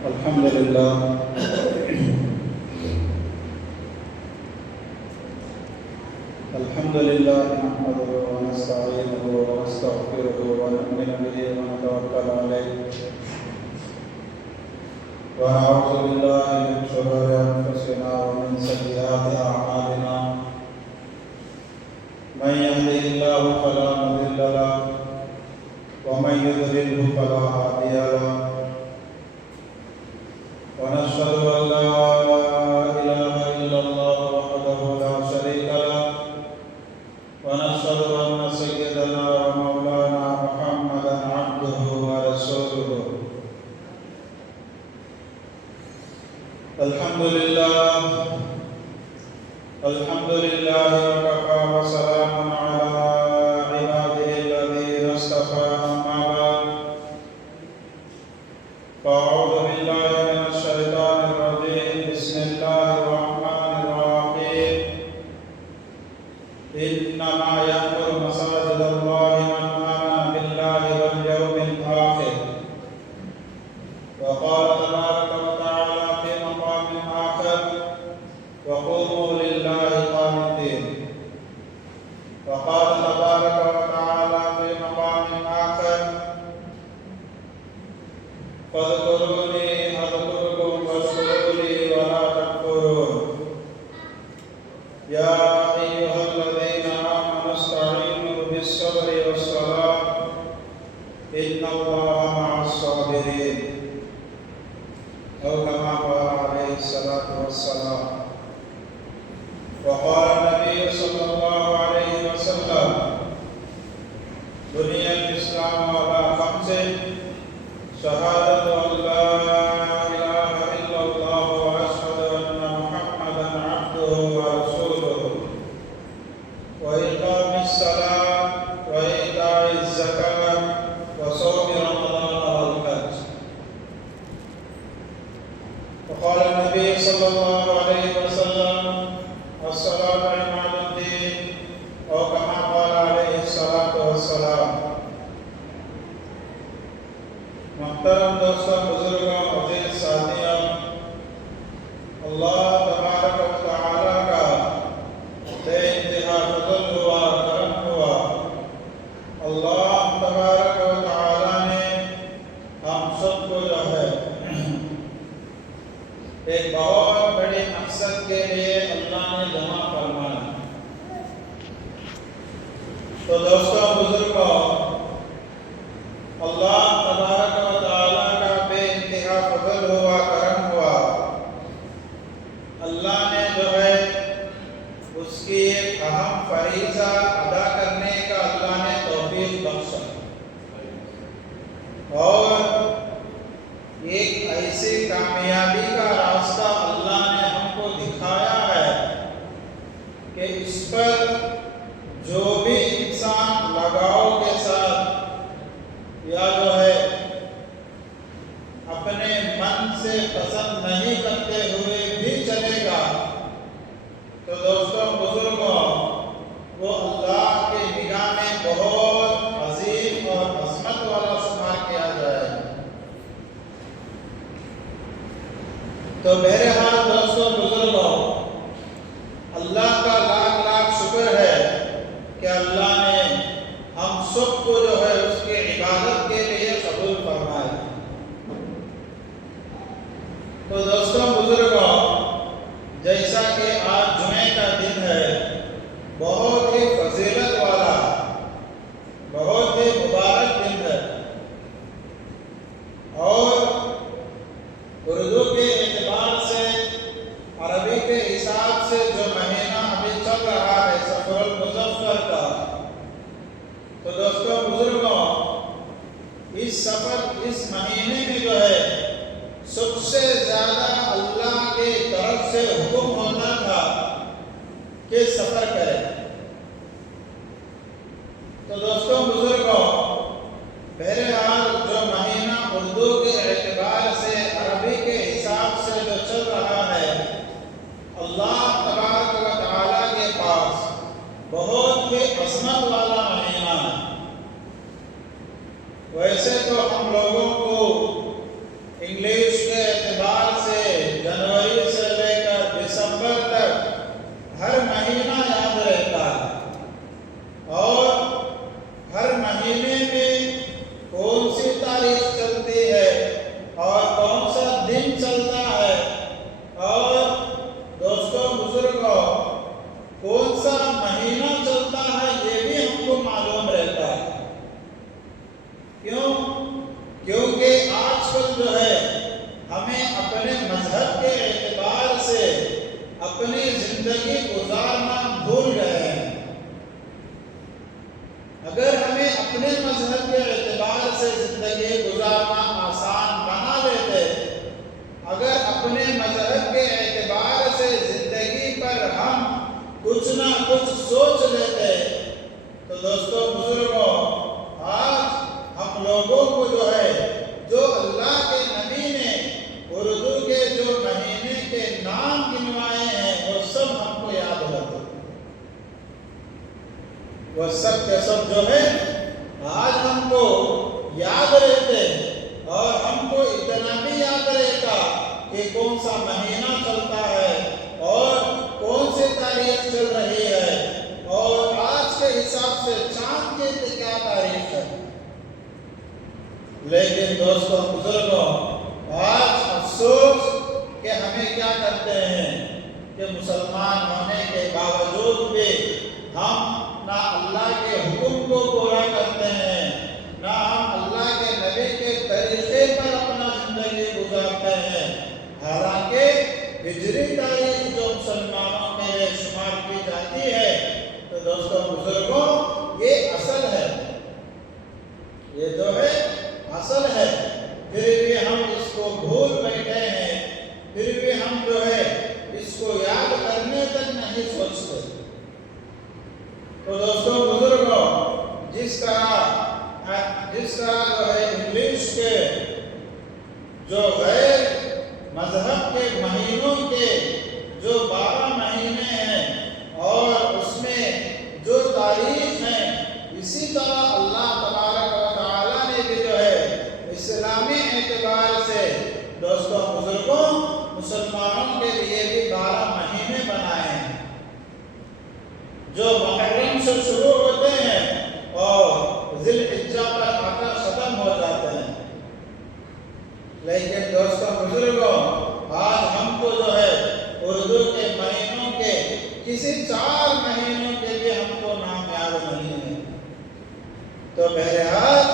الحمد لله نحمده ونستعينه ونستغفره ونؤمن به ونتوكل عليه ونعوذ بالله من شرور أنفسنا ومن سيئات أعمالنا من يهده الله فلا مضل له ومن يضلله فلا هادي له ونشهد أن لا إله إلا الله وحده لا شريك له ونشهد أن سيدنا ومولانا محمدا عبده ورسوله الحمد لله وكفى وسلام على عباده الذين اصطفى أما بعد فأعوذ بالله من الشيطان الرجيم بسم الله الرحمن الرحيم إنما يأمر مساجد الله من آمن بالله واليوم الآخر وقال تبارك وتعالى في مقام آخر وقوموا لله قانتين وقال تبارك وتعالى في مقام آخر فاذكروني أذكركم واشكروا لي ولا تكفرون يا أيها الذين آمنوا استعينوا بالصبر والصلاة إن الله مع الصابرين أو كما قال عليه الصلاة والسلام وقال النبي صلى الله عليه وسلم بني الإسلام على خمس شهادة أن لا إله إلا الله وأشهد أن محمدا عبده ورسوله وإقام الصلاة وإيتاء الزكاة وصوم رمضان والحج وقال النبي صلى الله عليه وسلم الصلاة عماد الدين أو كما قال عليه الصلاة والسلام محترم دوستوں بزرگوں عزیز ساتھیوں اللہ تبارک و تعالی کا بے انتہا فضل ہوا کرم ہوا اللہ تبارک و تعالی نے ہم سب کو جو ہے ایک بہت بڑے مقصد کے لیے اللہ نے جمع فرمایا تو دوستوں بزرگوں اللہ تبارک و تعالی کا بے انتہا فضل ہوا کرم ہوا اللہ نے جو ہے اس کی ایک اہم فریضہ ادا کرنے کا اللہ نے توفیق بخشا اور ایک ایسی کامیابی کا راستہ اللہ نے ہم کو دکھایا ہے کہ اس پر جو بھی انسان لگاؤ کے ساتھ یا جو ہے اپنے من سے پسند نہیں کرتے ہوئے بھی چلے گا تو دوستوں بزرگوں وہ اللہ کی نگاہ میں بہت عظیم اور عظمت والا شمار کیا جائے تو بہرحال دوستوں بزرگوں اللہ کا لاکھ لاکھ شکر ہے کہ اللہ نے ہم سب کو جو ہے اس کی عبادت کے لیے قبول فرمائے تو دوستوں بزرگوں جیسا کہ آج جمعے کا دن ہے بہت ہی فضیلت والا بہت ہی مبارک دن ہے اور اردو کے اعتبار سے عربی کے حساب سے جو مہینہ ابھی چل رہا ہے سفر المظفر کا تو دوستوں بزرگوں اس مہینے میں جو ہے سب سے زیادہ اللہ کے طرف سے حکم ہوتا تھا کہ سفر کریں تو دوستوں بزرگوں بہرحال جو مہینہ اردو کے اعتبار سے عربی کے حساب سے جو چل رہا ہے اللہ تبارک و تعالی کے پاس بہت ہی عظمت والا مہینہ ہے ویسے تو ہم لوگوں کو انگلش کے زندگی گزارنا بھول گئے ہیں۔ اگر ہمیں اپنے مذہب کے اعتبار سے زندگی گزارنا آسان بنا لیتے، اگر اپنے مذہب کے اعتبار سے زندگی پر ہم کچھ نہ کچھ سوچ لیتے تو دوستوں بزرگوں، آج ہم لوگوں کو جو اللہ کے نبی نے اردو کے جو مہینے کے نام گنوائے ہیں وہ سب ہم کو یاد ہوتے، وہ سب کے سب آج ہم کو یاد رہتے، اور ہم کو اتنا بھی یاد رہے گا کہ کون سا مہینہ چلتا ہے اور کون سی تاریخ چل رہی ہے، اور آج کے حساب سے چاند کی کیا تاریخ ہے۔ لیکن دوستوں بزرگوں، آج افسوس کہ ہمیں کیا کرتے ہیں کہ مسلمان ہونے کے باوجود بھی ہم نہ اللہ کے حکم کو پورا کرتے ہیں، نہ ہم اللہ کے نبی کے طریقے پر اپنا زندگی گزارتے ہیں۔ حالانکہ ہجری تاریخ جو مسلمانوں کے لیے شمار کی جاتی ہے، تو دوستوں بزرگوں یہ اصل ہے، یہ اصل ہے، پھر بھی ہم اس کو بھول بیٹھے ہیں، پھر بھی ہم اس کو یاد کرنے تک نہیں سوچتے۔ تو دوستوں بزرگوں، جس طرح انگلش کے جو غیر مذہب کے مہینوں کے جو 12 مہینے ہیں اور اس میں جو تاریخ ہیں، اسی طرح اللہ تبارک و تعالیٰ نے بھی اسلامی اعتبار سے دوستوں بزرگوں مسلمانوں کے لیے بھی 12 مہینے بنائے ہیں، جو محرم سے شروع ہوتے ہیں اور ذی الحجہ پر آ کر ختم ہو جاتے ہیں۔ لیکن دوستوں بزرگوں، آج ہم کو اردو کے مہینوں کے کسی 4 مہینوں کے بھی ہم کو نام یاد نہیں ہے۔ تو بہرحال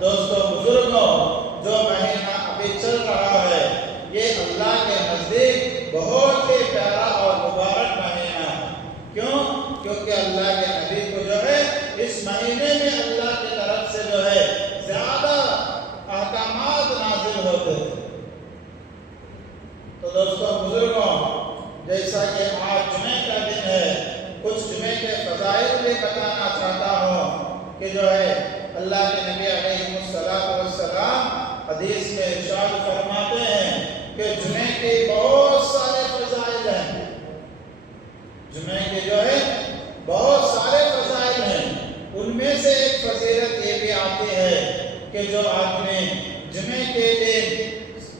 دوستوں بزرگوں، جو مہینہ ابھی چل رہا ہے یہ اللہ کے نزدیک بہت ہی پیارا اور مبارک مہینہ ہے۔ کیوں؟ کیونکہ اللہ کے نبی کو اس مہینے میں اللہ کی طرف سے زیادہ احکامات نازل ہوتے تھے۔ تو دوستوں بزرگوں، جیسا کہ آج جمعے کا دن ہے، کچھ جمعے کے فضائل بھی بتانا چاہتا ہوں کہ اللہ کے نبی علیہ السلام حدیث میں ارشاد فرماتے ہیں کہ جمعے کے بہت سارے فضائل ہیں، جمعے کے بہت سارے فضائل ہیں۔ ان میں سے ایک فضیلت یہ بھی آتی ہے کہ جو آدمی جمعے کے دن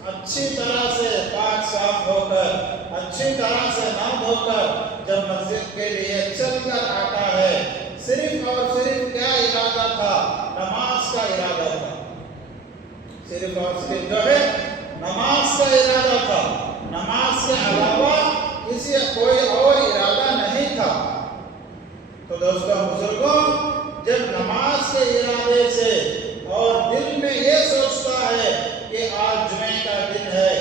اچھی طرح سے پاک صاف ہو کر، اچھی طرح سے نہ دھو کر جب مسجد کے لیے چل کر آتا ہے، صرف اور صرف کیا ارادہ تھا؟ نماز کا ارادہ تھا، صرف اور صرف نماز کا ارادہ تھا، نماز کے علاوہ کسی کوئی اور ارادہ نہیں تھا۔ تو دوستوں بزرگوں، جب نماز کے ارادے سے اور دل میں یہ سوچتا ہے کہ آج جمعے کا دن ہے،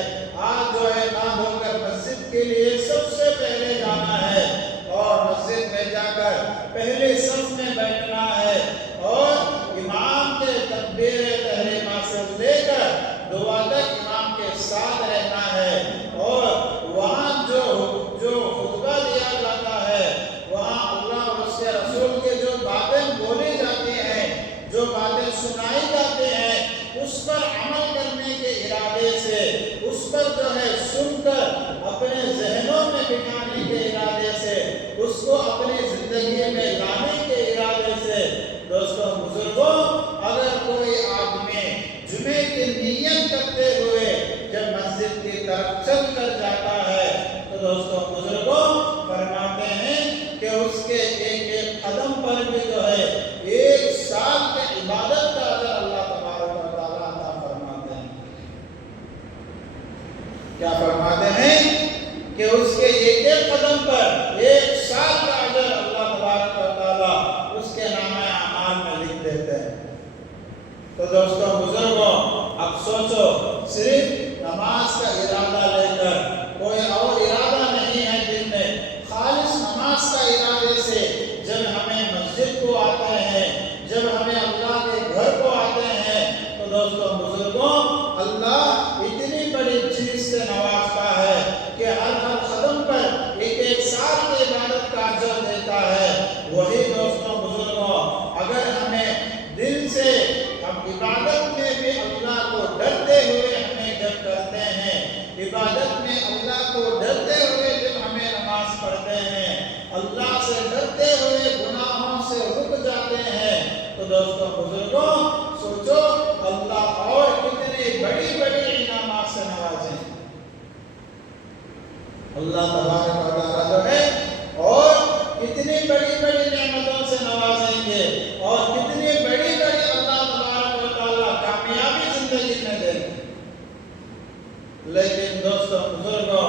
آج نہ دھو کر مسجد کے لیے سب سے پہلے جانا ہے اور مسجد میں جا کر پہلے صف میں بیٹھنا ہے اور امام کے تکبیر تحریمہ سے لے کر دعا تک امام کے ساتھ رہنا ہے، اور وہاں جو خطبہ دیا جاتا ہے، وہاں اللہ اور اس کے رسول کے جو باتیں بولی جاتی ہیں، جو باتیں سنائی جاتی ہیں، اس پر عمل کرنے کے ارادے سے، اس پر سن کر اپنے ذہنوں میں بٹھانے کے ارادے سے، اس کو اپنی زندگی میں لانے کے ارادے سے، دوستوں بزرگوں، اگر کوئی آدمی جمعے کی نیت کرتے ہوئے جب مسجد کی طرف چل کر جاتا ہے تو دوستوں بزرگوں فرماتے ہیں کہ اس کے ایک ایک قدم پر بھی 1 سال کی عبادت کا اجر اللہ تبارک و تعالیٰ عطا فرماتے ہیں۔ کیا فرماتے ہیں کہ اس کے ایک ایک قدم پر 1 سال کا اجر اللہ تبارک و تعالیٰ اس کے نامہ اعمال میں لکھ دیتے ہیں۔ تو دوستوں بزرگوں، اب سوچو، صرف نماز کا ارادہ لے کر کوئی اور ارادہ نہیں ہے دل میں، خالص پڑھتے ہیں، اللہ سے ڈرتے ہوئے گناہوں سے رک جاتے ہیں، تو دوستوں بزرگوں سوچو اللہ اور کتنی بڑی بڑی انعامات سے نوازیں۔ اللہ تبارک و تعالیٰ جو ہے اور کتنی بڑی بڑی نعمتوں سے نوازیں گے، اور کتنی بڑی بڑی اللہ تبارک و تعالیٰ کامیابی زندگی میں دیں گے۔ لیکن دوستوں بزرگوں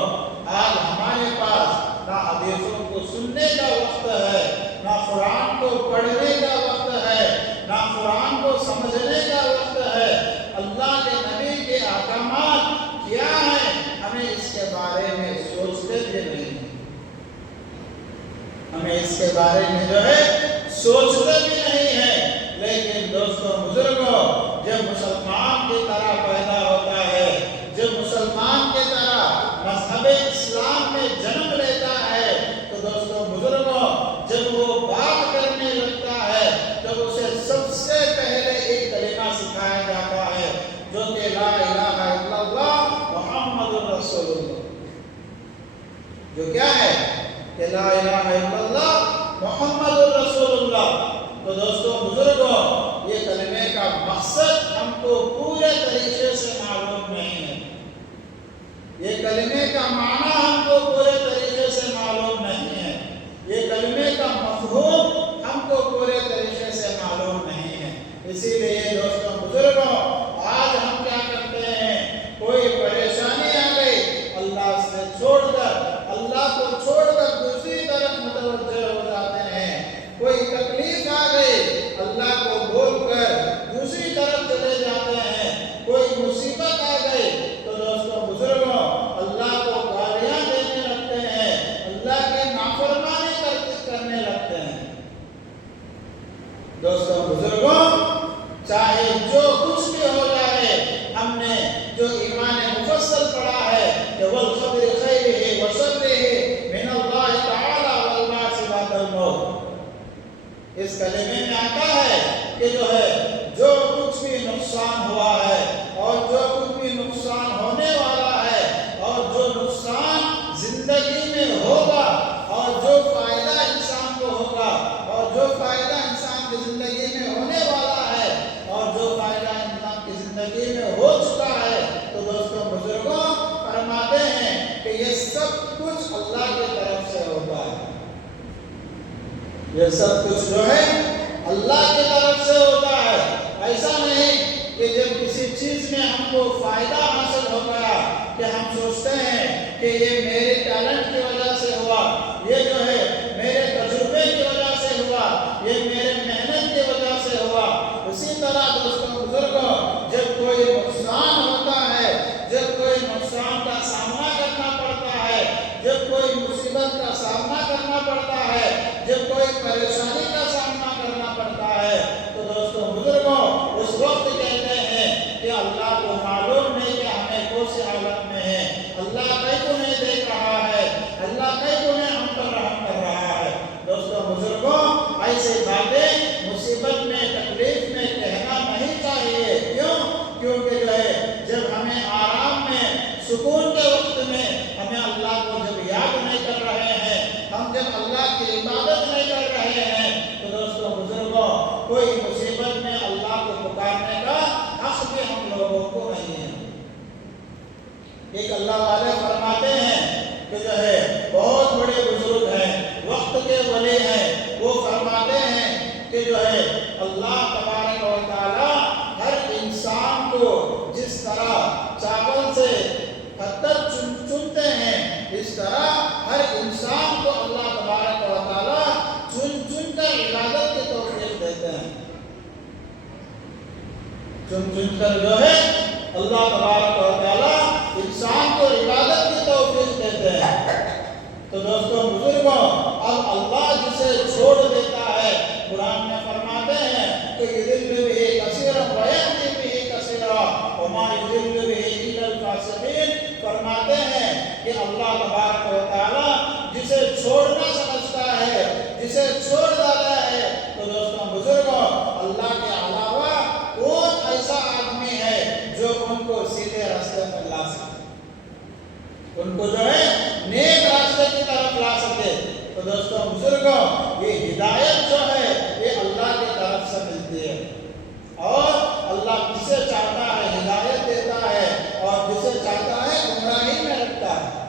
آج ہمارے پاس نہ حدیثوں کو سننے کا وقت ہے، نہ قرآن کو پڑھنے کا وقت ہے، نہ قرآن کو سمجھنے کا وقت ہے۔ اللہ کے نبی کے احکامات کیا ہیں ہمیں اس کے بارے میں سوچتے بھی نہیں ہیں، ہمیں اس کے بارے میں جو ہے سوچتے بھی نہیں ہیں۔ لیکن دوستوں بزرگوں جب مسلمان کی طرح پیدا ہوتا ہے، جب مسلمان کی طرح مذہب اسلام میں جنم لیتا ہے، تو دوستوں بزرگوں جب وہ بات کرنے لگتا ہے تو اسے سب سے پہلے ایک کلمہ سکھایا جاتا ہے جو کہ لا الہ الا اللہ محمد رسول اللہ، جو کیا ہے کہ لا الہ الا اللہ محمد رسول اللہ۔ تو دوستوں بزرگوں یہ کلمے کا مقصد ہم کو پورے طریقے سے معلوم نہیں ہے، یہ کلمے کا معنی ہم کو پورے طریقے سے معلوم نہیں ہے، یہ کلمے کا مفہوم ہم کو پورے طریقے سے معلوم نہیں ہے۔ اسی لیے دوستوں بزرگوں آج ہم کیا کرتے ہیں، کوئی پریشانی آ گئی اللہ سے چھوڑ کر، اللہ کو چھوڑ کر دوسری طرف متوجہ ہو جاتے ہیں، کوئی تکلیف آ گئی اللہ کو بھول کر دوسری طرف چلے جاتے ہیں، کوئی مصیبت آ گئی تو دوستوں بزرگوں اللہ کو گالیاں دینے لگتے ہیں، اللہ کی نافرمانی کرنے لگتے ہیں۔ دوستوں بزرگوں چاہے جو کچھ بھی ہو جائے، ہم نے جو ایمان مفصل پڑھا ہے کہ والخبر خیرہ وشرہ من اللہ تعالی والبعث بعد الموت، اس کلمے میں آتا ہے کہ جو ہے جو کچھ بھی نقصان ہوا ہے اور جو کچھ بھی نقصان ہونے والا ہے اور جو نقصان زندگی میں ہوگا اور جو فائدہ انسان کو ہوگا اور جو فائدہ انسان کی زندگی میں ہونے والا ہے اور جو فائدہ انسان کی زندگی میں ہو چکا ہے، تو دوستوں بزرگوں فرماتے ہیں کہ یہ سب کچھ اللہ کی طرف سے ہوتا ہے، یہ سب کچھ جو ہے اللہ کی طرف سے ہوتا ہے۔ ایسا نہیں کہ جب کسی چیز میں ہم کو فائدہ حاصل ہو گیا کہ ہم سوچتے ہیں کہ یہ میرے ٹیلنٹ کی وجہ سے ہوا، یہ جو ہے میرے تجربے کی وجہ سے ہوا، یہ میرے محنت کی وجہ سے ہوا۔ اسی طرح دوستوں بزرگوں جب کوئی نقصان ہوتا ہے، جب کوئی نقصان کا سامنا کرنا پڑتا ہے، جب کوئی مصیبت کا سامنا کرنا پڑتا ہے، جب کوئی پریشانی کا سامنا کرنا پڑتا ہے، تو دوستوں بزرگوں اس وقت کہتے ہیں کہ اللہ کو معلوم نہیں کہ ہمیں کون سی حالت میں ہے، اللہ کہیں کو نہیں دیکھ رہا ہے، اللہ کہیں کو نہیں ہم پر رحم کر رہا ہے۔ دوستوں بزرگوں ایسی باتیں مصیبت میں تکلیف میں کہنا نہیں چاہیے۔ کیوں؟ کیونکہ جو ہے جب ہمیں آرام میں سکون کے وقت میں ہمیں اللہ کو جب یاد نہیں کر رہے ہیں، ہم جب اللہ کی عبادت نہیں کر رہے ہیں، تو دوستوں بزرگوں کوئی مصیبت میں اللہ کو پکارنے کا حق بھی ہم لوگوں کو نہیں ہے۔ ایک اللہ والے فرماتے ہیں کہ جو ہے بہت بڑے بزرگ ہیں، وقت کے ولی ہیں، وہ فرماتے ہیں کہ جو ہے اللہ تبارک و تعالی ہر انسان کو جس طرح چاول سے پتھر چنتے ہیں، اس طرح ہر انسان کو اللہ تبارک و تعالی چن کر عبادت کی توفیق دیتے ہیں، چن کر جو ہے اللہ تبارک و تعالی انسان کو عبادت کی توفیق دیتے ہیں۔ تو دوستوں بزرگوں اب اللہ جسے چھوڑ دیتا ہے، قرآن میں فرماتے ہیں کہ یضل بہ کثیرا ویہدی بہ کثیرا وما یضل بہ الا الفاسقین، فرماتے ہیں کہ اللہ تبارک و تعالی جسے چھوڑنا سمجھتا ہے، جسے چھوڑ ڈالا ہے، تو دوستوں بزرگوں اللہ کے علاوہ کون ایسا آدمی ہے جو ان کو سیدھے راستے پر لا سکے؟ ان کو جو ہے نیک راستے کی طرف لا سکے۔ تو دوستوں بزرگوں، یہ ہدایت جو ہے یہ اللہ کی طرف سے ملتی ہے، اور اللہ جسے چاہتا ہے ہدایت دیتا ہے اور جسے چاہتا ہے گمراہی میں رکھتا ہے۔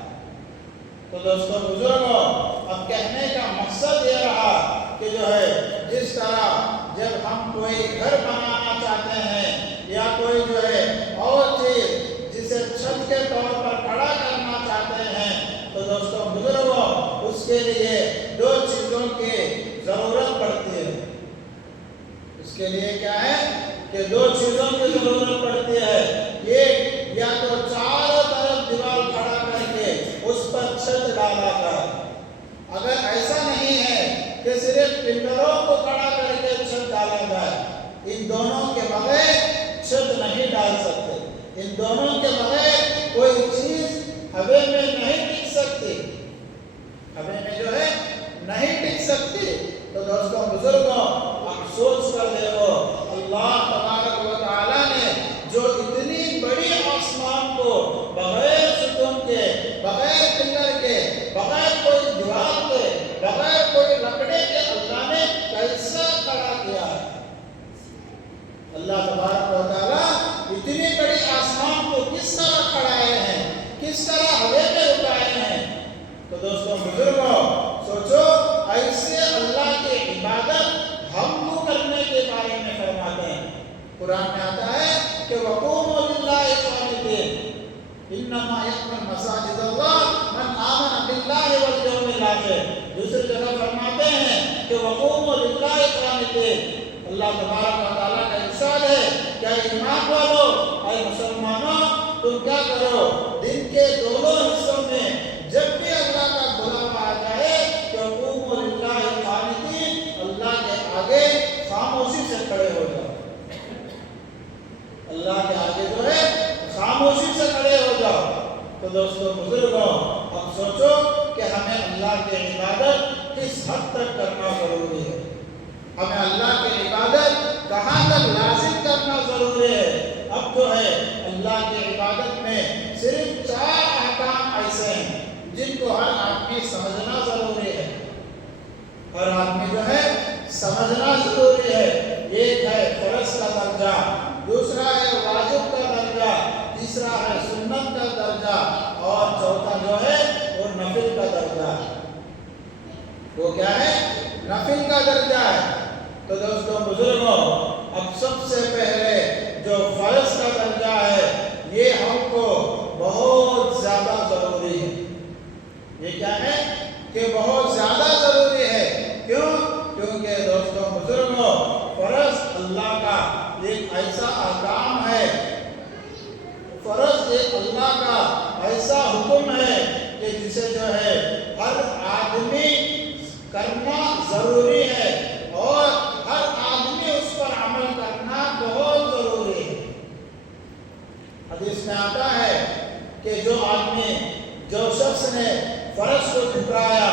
تو دوستوں بزرگوں، اب کہنے کا مقصد یہ رہا کہ جو ہے جس طرح جب ہم کوئی گھر بنانا چاہتے ہیں یا کوئی جو ہے اور چیز جسے چھت کے طور پر کھڑا کرنا چاہتے ہیں، تو دوستوں بزرگوں اس کے لیے دو چیزوں کی ضرورت پڑتی ہے۔ اس کے لیے کیا ہے کہ دو چیزوں کی ضرورت پڑتی ہے۔ ایک، یا تو چاروں طرف دیوار کھڑا کر کے اس پر چھت ڈالا کر۔ اگر ایسا نہیں ہے کہ صرف پلروں کو کھڑا کر کے چھت ڈالا جائے، ان دونوں کے بغیر چھت نہیں ڈال سکتے، ان دونوں کے بغیر کوئی چیز ہوے میں نہیں ٹک سکتی، ہوے میں جو ہے نہیں ٹک سکتی۔ تو دوستوں بزرگوں، آپ سوچ کر دیکھو، اللہ تبارک و تعالیٰ نے جو اتنی بڑی آسمان کو بغیر ستون کے، بغیر پلر کے، بغیر کوئی دیوار کے، بغیر کوئی لکڑے کے اللہ نے کیسا کھڑا کیا ہے۔ اللہ تبارک و تعالیٰ اتنی بڑی آسمان کو کس طرح کھڑائے ہیں، کس طرح ہوے میں رکائے ہیں۔ تو دوستوں بزرگوں سوچو، ایسے اللہ کی عبادت ہم کو کرنے کے بارے میں فرماتے ہیں۔ قرآن میں آتا ہے کہ وَقُومُوا لِلَّهِ قَانِتِينَ إِنَّمَا يَأْمُرُ مَسَاجِدَ اللَّهِ مَنْ آمَنَ بِاللَّهِ وَالْيَوْمِ الْآخِرِ۔ دوسری جگہ فرماتے ہیں کہ وَقُومُوا لِلَّهِ قَانِتِينَ۔ اللہ تبارک و تعالیٰ کا ارشاد ہے کہ اے ایمان والو، اے مسلمانوں، تم کیا کرو، دن کے دونوں حصوں میں جب بھی اللہ کا بلاوا آ جائے تو وَقُومُوا لِلَّهِ قَانِتِينَ، اللہ کے آگے خاموشی سے کھڑے ہو جاؤ۔ اللہ کے آگے جو ہے خاموشی سے کھڑے ہو جاؤ۔ تو دوستوں بزرگوں، اب سوچو کہ ہمیں اللہ کی عبادت کس حد تک کرنا ضروری ہے، ہمیں اللہ کی عبادت کہاں تک لازم کرنا ضروری ہے۔ اب جو ہے اللہ کی عبادت میں صرف 4 احکام ایسے ہیں جن کو ہر آدمی سمجھنا ضروری ہے، ہر آدمی جو ہے سمجھنا ضروری ہے۔ ایک ہے فرض کا درجہ، دوسرا ہے واجب کا درجہ، تیسرا ہے سنت کا درجہ، اور چوتھا جو ہے وہ نفل کا درجہ ہے۔ وہ کیا ہے؟ نفل کا درجہ ہے۔ تو دوستوں بزرگوں، اب سب سے پہلے جو فرض کا درجہ ہے یہ ہم کو بہت زیادہ ضروری ہے۔ یہ کیا ہے کہ بہت زیادہ ضروری ہے۔ کیوں؟ کیونکہ دوستوں بزرگوں، فرض اللہ کا ایک ایسا احکام ہے، فرض ایک اللہ کا ایسا حکم ہے کہ جسے جو ہے ہر آدمی کرنا ضروری ہے، اور ہر آدمی اس پر عمل کرنا بہت ضروری ہے۔ حدیث میں آتا ہے کہ جو آدمی، جو شخص نے فرض کو ٹھکرایا،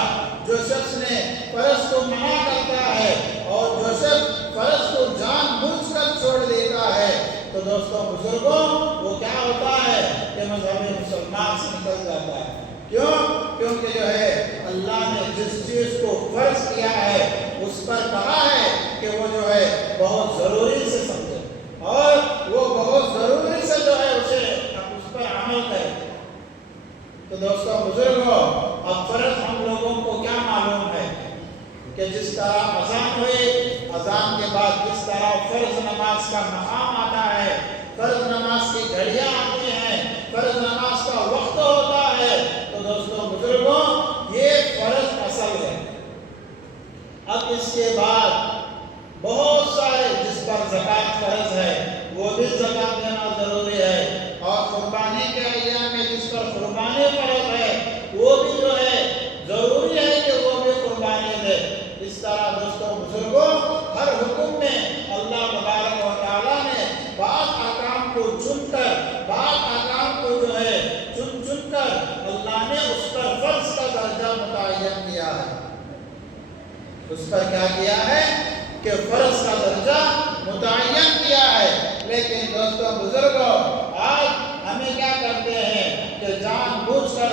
جو شخص نے فرض کو منع کرتا ہے، اور جو شخص فرض کو جان بوجھ کر چھوڑ دیتا ہے، تو دوستوں بزرگوں وہ کیا ہوتا ہے کہ مذہب مسلمان سے نکل جاتا ہے۔ کیوں؟ کیونکہ جو ہے اللہ نے جس چیز کو فرض کیا ہے اس پر کہا ہے کہ وہ جو ہے بہت ضروری سے سمجھے، اور وہ بہت ضروری سے جو ہے اسے اس پر عمل کرے۔ تو دوستوں بزرگوں، اب فرض ہم لوگوں کو کیا معلوم ہے کہ جس طرح اذان ہوئی، اذان کے بعد جس طرح فرض نماز کا مقام آتا ہے، فرض نماز کی گھڑیاں آتی ہیں، فرض نماز کا وقت ہوتا ہے، تو دوستوں بزرگوں یہ فرض اصل ہے۔ اب اس کے بعد بہت سارے جس پر زکوٰۃ فرض ہے وہ بھی زکوٰۃ دینا ضروری ہے، اور قربانی کے ایام میں جس پر قربانی فرض ہے وہ بھی جو ہے ضروری ہے کہ وہ بھی قربانی دے۔ اس طرح دوستوں بزرگوں، ہر حکم میں اللہ تبارک و تعالیٰ نے بعض احکام کو چن کر، بعض احکام کو جو ہے چن کر اللہ نے اس پر فرض کا درجہ متعین کیا ہے۔ اس پر کیا کیا ہے کہ فرض کا درجہ متعین کیا ہے۔ لیکن دوستوں بزرگوں، آج ہمیں کیا کرتے ہیں کہ جان بوجھ کر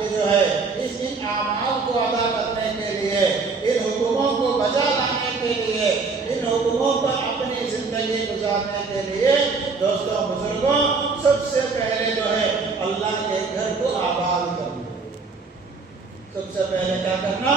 کہ جو ہے ان اعمال کو ادا کرنے کے لیے، ان حکموں کو بجا لانے کے لیے، ان حکموں پر اپنی زندگی گزارنے کے لیے دوستوں بزرگوں سب سے پہلے جو ہے اللہ کے گھر کو آباد کرنا۔ سب سے پہلے کیا کرنا؟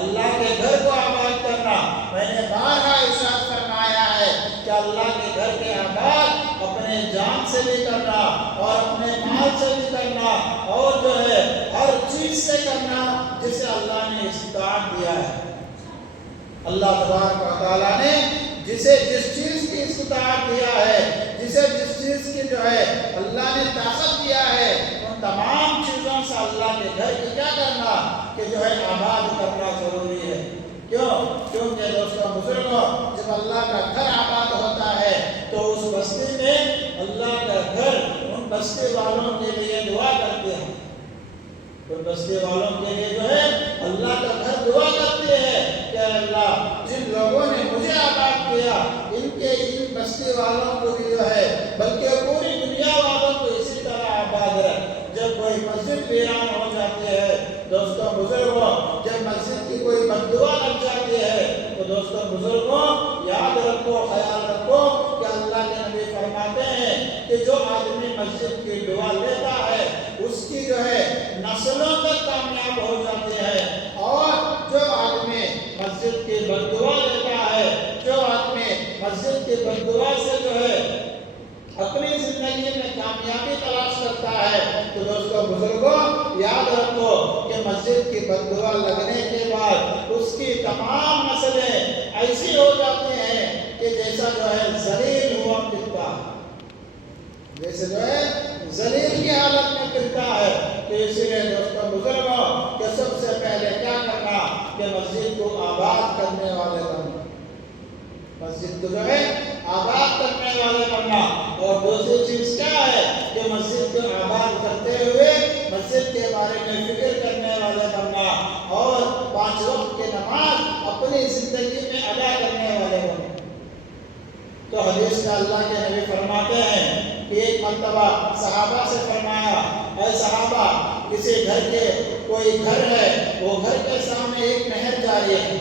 اللہ کے گھر کو آباد کرنا۔ میں نے بارہا ارشاد فرمایا ہے کہ اللہ کے گھر کے آباد اپنے جان سے بھی کرنا اور اپنے مال سے بھی کرنا اور جو ہے ہر چیز سے کرنا جسے اللہ نے استطاعت دیا ہے۔ اللہ تبارک و تعالیٰ نے جسے جس چیز کی استطاعت دیا ہے، جسے جس چیز کی جو ہے اللہ نے طاقت دیا ہے، ان تمام چیزوں سے اللہ کے گھر کی کیا کرنا کہ جو ہے آباد کرنا ضروری ہے۔ کیوں؟ کیونکہ دوستوں بزرگوں جب اللہ کا گھر آباد ہوتا ہے تو اس بستی میں اللہ کا گھر ان بستی والوں کے لیے دعا کرتے ہیں۔ ان بستی والوں کے لیے جو ہے اللہ کا گھر دعا کرتے ہیں کہ اللہ جن لوگوں نے مجھے آباد کیا ان بستی والوں کو بھی جو ہے بلکہ پوری دنیا والوں کو اسی طرح آباد رکھ۔ جب کوئی مسجد ویران ہو جاتی ہے دوستوں بزرگوں، جب مسجد کی کوئی بد دعا لگ جاتی ہے تو دوستوں بزرگوں یاد رکھو، خیال رکھو کہ اللہ کے نبی فرماتے ہیں کہ جو آدمی مسجد کی دعا لیتا ہے اس کی جو ہے نسلوں تک کامیاب ہو جاتی ہے، اور جو آدمی مسجد کی بد دعا لیتا ہے، جو آدمی مسجد کی بد دعا سے جو ہے اپنی زندگی میں کامیابی تلاش کرتا ہے تو دوستوں بزرگوں یاد رکھو کہ مسجد کی بد دعا لگنے کے بعد اس کی تمام نسلیں ایسی ہو جاتی ہیں کہ جیسا جو ہے ذلیل ہوا پھرتا ہے، جیسے جو ہے ذلیل کی حالت میں پھرتا ہے۔ تو اسی لیے دوستوں بزرگوں کہ سب سے پہلے کیا کرنا کہ مسجد کو آباد کرنے والے بننا، مسجد کو جو ہے آباد کرنے والے بننا۔ اور دوسری چیز کیا ہے کہ مسجد کو آباد کرتے ہوئے مسجد کے بارے میں فکر کرنے والے بننا اور 5 وقت کی نماز اپنی زندگی میں ادا کرنے والے بننا۔ تو حدیث کا اللہ کے نبی فرماتے ہیں کہ ایک مرتبہ صحابہ سے فرمایا، اے صحابہ کسی گھر کے کوئی گھر ہے، وہ گھر کے سامنے ایک نہر جاری ہے،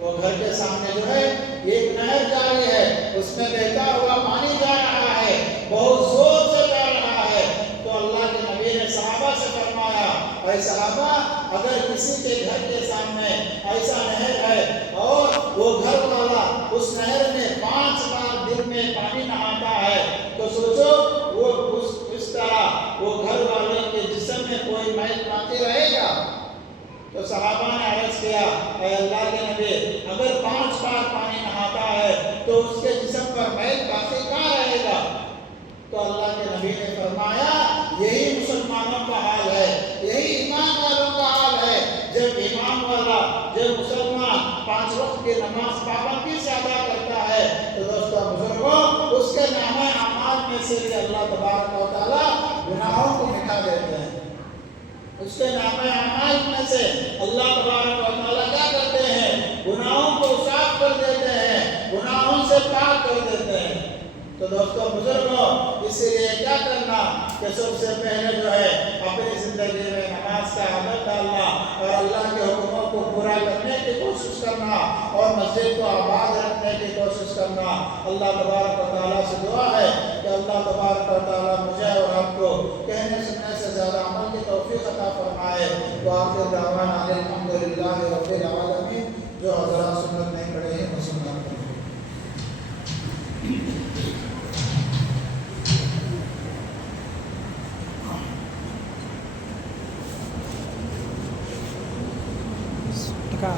وہ گھر کے سامنے جو ہے ایک نہر جاری ہے، اس میں بہتا ہوا پانی جا رہا ہے، بہت زور سے جا رہا ہے۔ تو اللہ کے نبی نے صحابہ سے فرمایا، اے صحابہ اگر کسی کے گھر کے سامنے ایسا نہر ہے اور وہ گھر والا اس نہر میں 5 بار دن میں پانی نہاتا ہے تو سوچو وہ اس طرح وہ گھر والے کے جسم میں کوئی میل باقی رہے گا؟ تو صحابہ نے عرض کیا، اے اللہ کے نبی اگر 5 بار پانی نہاتا ہے تو اس کے جسم پر میل باقی کہاں رہے گا؟ تو اللہ کے نبی نے فرمایا یہی مسلمانوں کا حال ہے، یہی ایمان والوں کا حال ہے۔ جب ایمان والا، جب مسلمان 5 وقت کی نماز پابندی سے ادا کرتا ہے تو دوستوں بزرگوں اس کے نامہ اعمال میں سے بھی اللہ تبارک و تعالیٰ گناہوں کو مٹا دیتے ہیں۔ اس کے نامہ اعمال میں سے اللہ تبارک و تعالیٰ کیا کرتے ہیں؟ گناہوں کو صاف کر دیتے ہیں، گناہوں سے پاک کر دیتے ہیں۔ تو دوستوں بزرگوں اسی لیے کیا کرنا کہ سب سے پہلے جو ہے اپنی زندگی میں نماز کا عادت ڈالنا اور اللہ کے حکموں کو پورا کرنے کی کوشش کرنا اور مسجد کو آباد رکھنے کی کوشش کرنا۔ اللہ تبارک و تعالیٰ سے دعا ہے کہ اللہ تبارک و تعالیٰ مجھے اور آپ کو کہنے سننے سے زیادہ عمل کی توفیق عطا فرمائے۔ وآخر دعوانا الحمدللہ رب العالمین۔ جو حضرات سنت نہیں پڑھے ہیں وہ سنت پڑھیں۔ ٹکا